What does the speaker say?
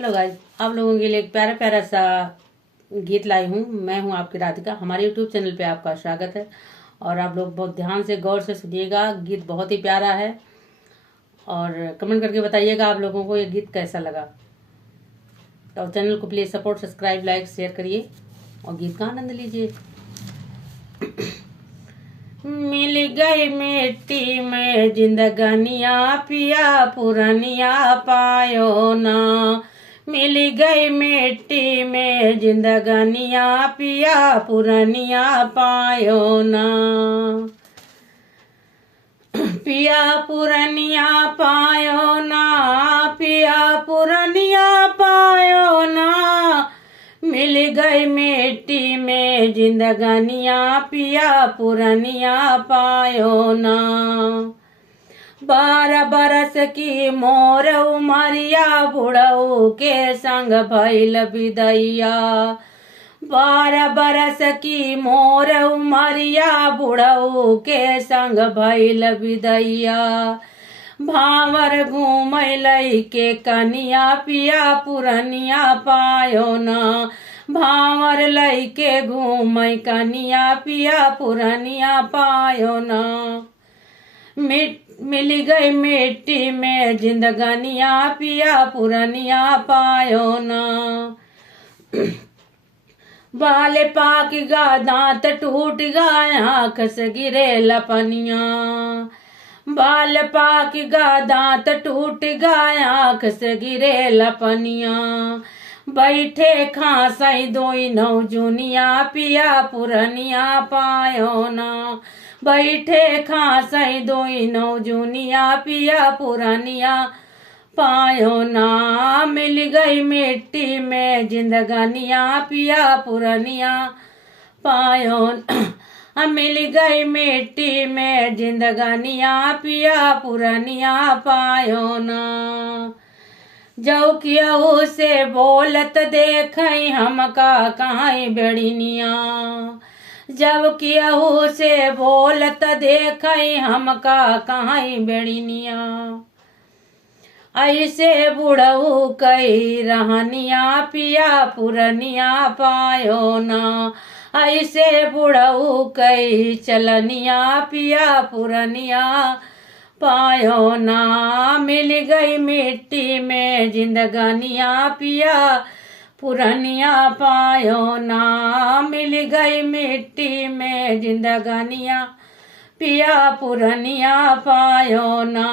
Hello guys, आप लोगों के लिए एक प्यारा प्यारा सा गीत लाई हूँ। मैं हूँ आपकी राधिका। हमारे यूट्यूब चैनल पे आपका स्वागत है और आप लोग बहुत ध्यान से गौर से सुनिएगा। गीत बहुत ही प्यारा है और कमेंट करके बताइएगा आप लोगों को ये गीत कैसा लगा। तो चैनल को please support, subscribe, like, share करिए और गीत का आनंद लीजिए। मिल गई मिट्टी में जिंदगानिया पिया पुरानिया पायो ना। मिल गई मिट्टी में जिंदगानिया पिया पुरानिया पायो ना। पिया पुरानिया पायो ना, पिया पुरानिया पायो ना। मिल गई मिट्टी में जिंदगानिया पिया पुरानिया पायो ना। 12 बरस की मोर उमरिया बुढ़ऊ के संग भइल विदैया। 12 बरस की मोर उमरिया बुढ़ऊ के संग भइल विदैया। भावर घूमैलै के कनिया पिया पुरनिया पायो ना। भावर लैके घूमै कनिया पिया पुरनिया पायो ना। मिल गई मिट्टी में जिंदगानिया पिया पुरनिया पायो ना। बाल पाक गा दांत टूट गा आँख से गिरे लपनिया। बाल पाक गा दांत टूट गा आँख से गिरे लपनिया। बैठे खासई दोई नौ जुनिया पिया पुरनिया पायो ना। बैठे खासई दोई नौ जुनिया पिया पुरनिया पायो ना। मिल गई मिट्टी में जिंदगानिया पिया पुरनिया पायो ना। मिल गई मिट्टी में जिंदगानिया पिया पुरनिया पायो ना। जौ कियहू से बोलत देखई हमका कहीं बेड़िनिया। जब कियहू से बोलत देखई हमका कहीं बेड़िनिया। ऐसे बुढ़ऊ कई रहनिया पिया पुरनिया पायो ना। ऐसे बुढ़ऊ कई चलनिया पिया पुरनिया पायो ना। मिल गई मिट्टी में जिंदगानिया पिया पुरनिया पायो ना। मिल गई मिट्टी में जिंदगानिया पिया पुरनिया पायो ना।